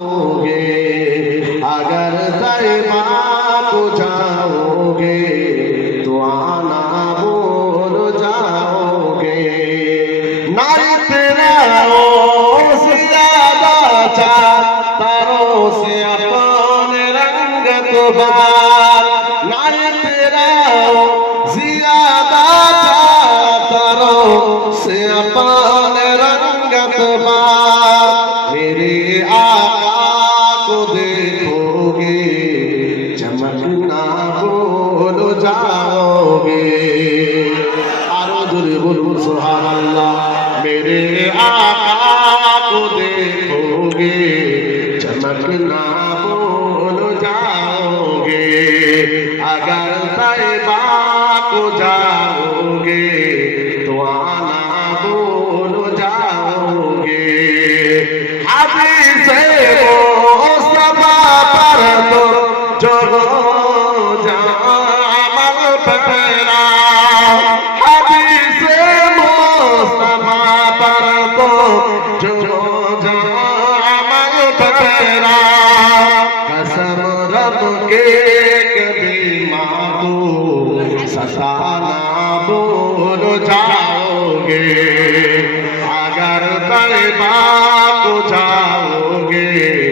जाओगे? अगर तैबा को जाओगे तो आना बोल जाओगे। नारी तेरा से ज़्यादा चाहतारों से अपने रंग तो बार नारी तेरा से अपने रंग बार को देखोगे, चमकना बोल जाओगे। आरो दूर बोल सुहान अल्लाह मेरे आका को देखोगे, चमकना बोल जाओगे। अगर तैबा को जाओगे जाओगे। अगर तैबा को जाओगे